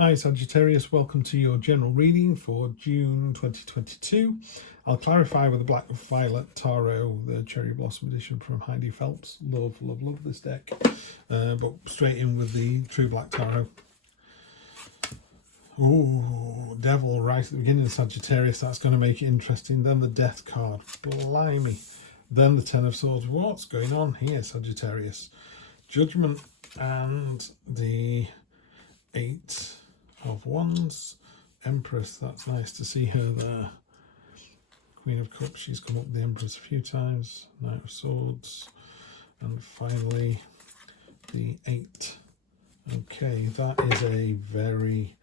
Hi Sagittarius, welcome to your general reading for June 2022. I'll clarify with the Black Violet Tarot, the Cherry Blossom edition from Heidi Phelps. Love this deck. But straight in with the True Black Tarot. Oh, Devil right at the beginning of Sagittarius. That's going to make it interesting. Then the Death card. Blimey. Then the Ten of Swords. What's going on here, Sagittarius? Judgment and the Eight of Wands. Empress, that's nice to see her there. Queen of Cups, she's come up with the Empress a few times. Knight of Swords. And finally, the Eight. Okay, that is a very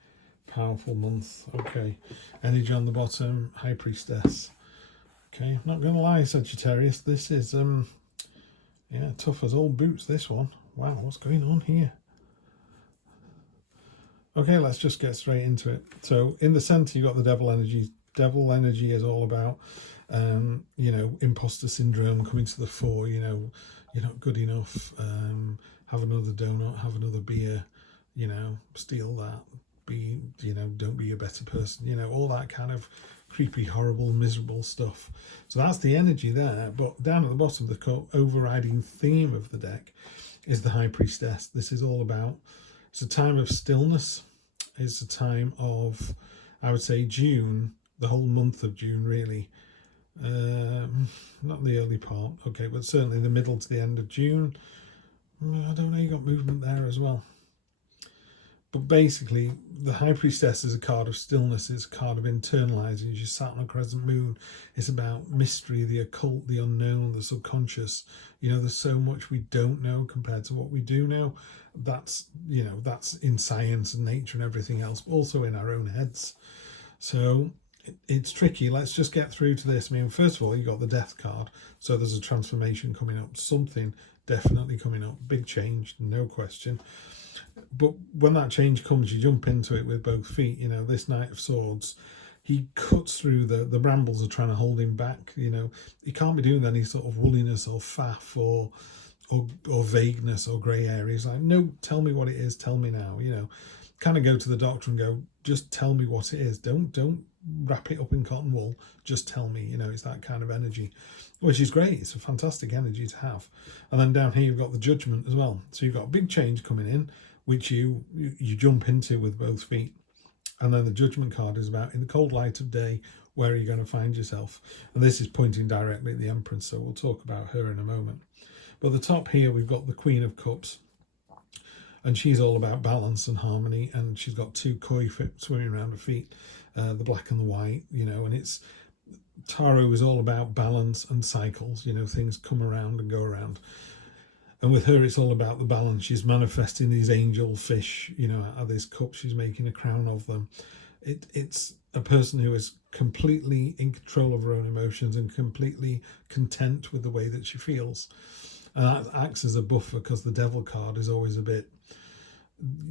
powerful month. Okay, energy on the bottom, High Priestess. Okay, I'm not going to lie, Sagittarius, this is, yeah, tough as old boots, this one. Wow, what's going on here? Okay, let's just get straight into it. So in the center, you've got the devil energy. Devil energy is all about, you know, imposter syndrome coming to the fore. You know, you're not good enough. Have another donut, have another beer, you know, steal that. Be, you know, don't be a better person. You know, all that kind of creepy, horrible, miserable stuff. So that's the energy there. But down at the bottom, the overriding theme of the deck is the High Priestess. This is all about, it's a time of stillness. It's a time of, I would say, June, the whole month of June, really. Not the early part, okay, but certainly the middle to the end of June. I don't know, you got movement there as well. But basically, the High Priestess is a card of stillness. It's a card of internalizing. You're sat on a crescent moon. It's about mystery, the occult, the unknown, the subconscious. You know, there's so much we don't know compared to what we do know. That's, you know, that's in science and nature and everything else, but also in our own heads. So it's tricky. Let's just get through to this. I mean, first of all, you got the Death card. So there's a transformation coming up. Something definitely coming up. Big change, no question. But when that change comes, you jump into it with both feet. You know, this Knight of Swords, he cuts through the brambles are trying to hold him back. You know, he can't be doing any sort of woolliness or faff or vagueness or grey areas. Like, no, tell me what it is. Tell me now. You know, kind of go to the doctor and go, just tell me what it is. Don't wrap it up in cotton wool. Just tell me. You know, it's that kind of energy, which is great. It's a fantastic energy to have. And then down here you've got the Judgment as well. So you've got a big change coming in, which you jump into with both feet. And then the Judgment card is about, in the cold light of day, where are you going to find yourself? And this is pointing directly at the Empress, so we'll talk about her in a moment. But at the top here, we've got the Queen of Cups. And she's all about balance and harmony. And she's got two koi swimming around her feet, the black and the white, you know. And it's, tarot is all about balance and cycles, you know, things come around and go around. And with her, it's all about the balance. She's manifesting these angel fish, you know, out of this cup. She's making a crown of them. It's a person who is completely in control of her own emotions and completely content with the way that she feels. And that acts as a buffer, because the Devil card is always a bit,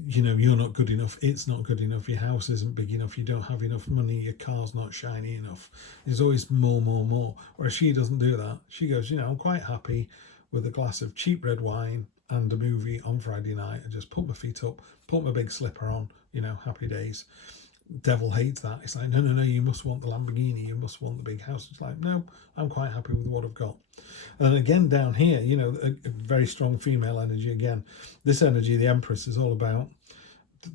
you know, you're not good enough, it's not good enough, your house isn't big enough, you don't have enough money, your car's not shiny enough. There's always more. Whereas she doesn't do that. She goes, you know, I'm quite happy with a glass of cheap red wine and a movie on Friday night, and just put my feet up, put my big slipper on, you know, happy days. Devil hates that. It's like, no, you must want the Lamborghini, you must want the big house. It's like, no, I'm quite happy with what I've got. And again, down here, you know, a very strong female energy again. This energy, the Empress, is all about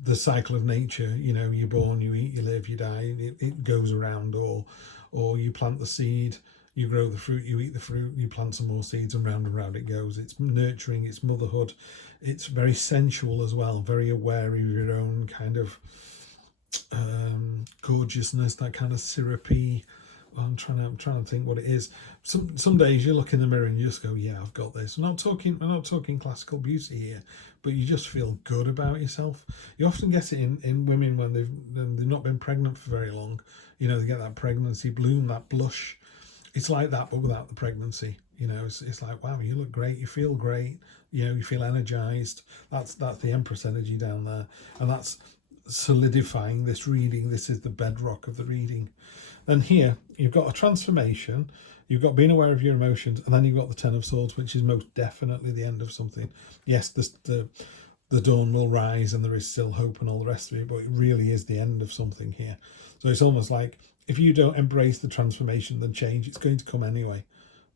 the cycle of nature. You know, you're born, you eat, you live, you die, it goes around. Or you plant the seed, you grow the fruit, you eat the fruit, you plant some more seeds, and round it goes. It's nurturing, it's motherhood. It's very sensual as well, very aware of your own kind of gorgeousness, that kind of syrupy. I'm trying to think what it is. Some days you look in the mirror and you just go, yeah, I've got this. I'm not talking classical beauty here, but you just feel good about yourself. You often get it in women when they've not been pregnant for very long. You know, they get that pregnancy bloom, that blush. It's like that, but without the pregnancy. You know, it's like, wow, you look great, you feel great, you know, you feel energized. That's the Empress energy down there, and that's solidifying this reading. This is the bedrock of the reading. And here you've got a transformation, you've got being aware of your emotions, and then you've got the Ten of Swords, which is most definitely the end of something. Yes, the the dawn will rise and there is still hope and all the rest of it, but it really is the end of something here. So it's almost like if you don't embrace the transformation, the change, it's going to come anyway.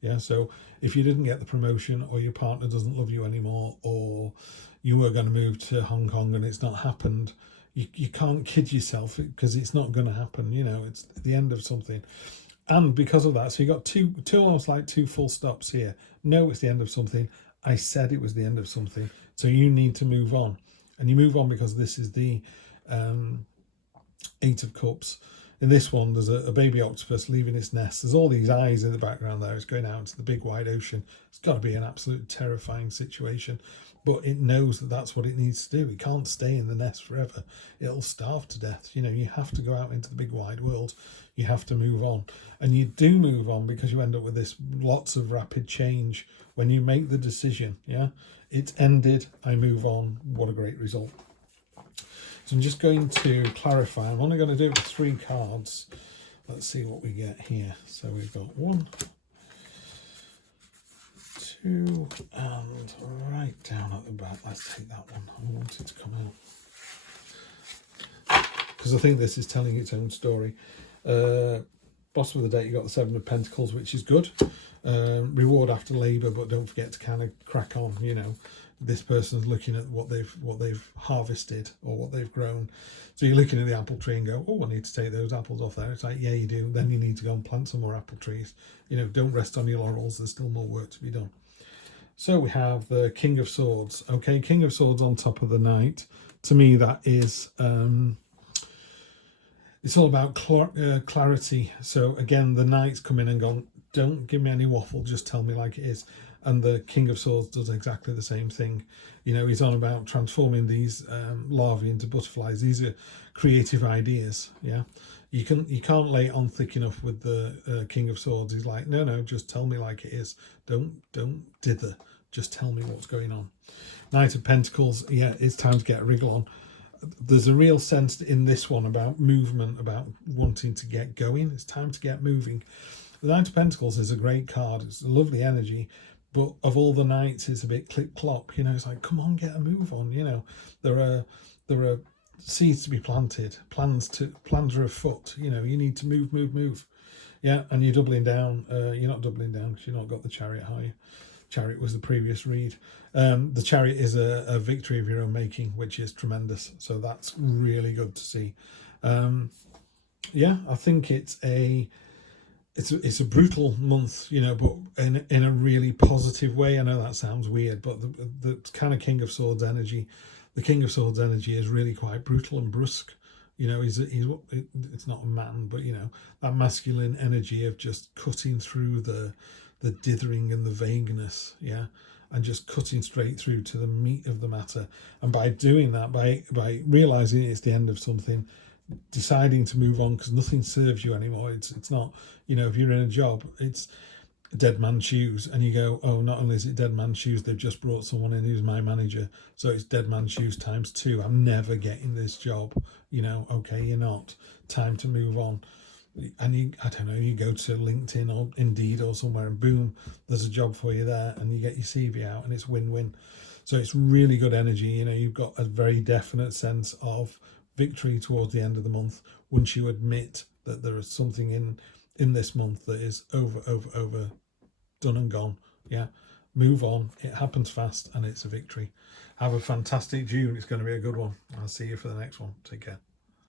Yeah, so if you didn't get the promotion, or your partner doesn't love you anymore, or you were going to move to Hong Kong and it's not happened, you can't kid yourself, because it's not going to happen. You know, it's the end of something. And because of that, so you got two almost like two full stops here. No, it's the end of something. I said it was the end of something. So you need to move on. And you move on because this is the Eight of Cups. In this one, there's a baby octopus leaving its nest. There's all these eyes in the background there. It's going out into the big wide ocean. It's got to be an absolute terrifying situation. But it knows that that's what it needs to do. It can't stay in the nest forever. It'll starve to death. You know, you have to go out into the big wide world. You have to move on. And you do move on because you end up with this lots of rapid change when you make the decision. Yeah, it's ended. I move on. What a great result. So I'm just going to clarify. I'm only going to do it with 3 cards. Let's see what we get here. So we've got 1, 2, and right down at the back. Let's take that one. I want it to come out, because I think this is telling its own story. Bottom of the deck, you've got the 7 of Pentacles, which is good. Reward after labour, but don't forget to kind of crack on. You know, this person's looking at what they've harvested or what they've grown. So you're looking at the apple tree and go, oh, I need to take those apples off there. It's like, yeah, you do. Then you need to go and plant some more apple trees. You know, don't rest on your laurels. There's still more work to be done. So we have the King of Swords. Okay, King of Swords on top of the Knight. To me, that is... it's all about clarity. So again, the Knight's come in and gone, don't give me any waffle, just tell me like it is. And the King of Swords does exactly the same thing. You know, he's on about transforming these larvae into butterflies. These are creative ideas. Yeah, you can't lay it on thick enough with the King of Swords. He's like, no, just tell me like it is. Don't dither. Just tell me what's going on. Knight of Pentacles. Yeah, it's time to get a wriggle on. There's a real sense in this one about movement, about wanting to get going. It's time to get moving. The Knight of Pentacles is a great card. It's a lovely energy. But of all the knights, it's a bit clip-clop. You know, it's like, come on, get a move on. You know, there are seeds to be planted, plans are afoot. You know, you need to move. Yeah, and you're doubling down. You're not doubling down because you've not got the Chariot, are you? Chariot was the previous read. The Chariot is a victory of your own making, which is tremendous. So that's really good to see. Yeah, I think it's a brutal month, you know, but in a really positive way. I know that sounds weird, but the kind of King of Swords energy, the King of Swords energy is really quite brutal and brusque. You know, it's not a man, but you know, that masculine energy of just cutting through the dithering and the vagueness, yeah, and just cutting straight through to the meat of the matter. And by doing that, by realizing it's the end of something, deciding to move on because nothing serves you anymore. It's not, you know, if you're in a job, it's dead man's shoes, and you go, oh, not only is it dead man's shoes, they've just brought someone in who's my manager, so it's dead man's shoes times 2. I'm never getting this job. You know, okay, you're not. Time to move on. And I don't know, you go to LinkedIn or Indeed or somewhere, and boom, there's a job for you there, and you get your CV out, and it's win-win. So it's really good energy. You know, you've got a very definite sense of victory towards the end of the month once you admit that there is something in this month that is over, done and gone. Yeah, move on. It happens fast, and it's a victory. Have a fantastic June. It's going to be a good one. I'll see you for the next one. Take care.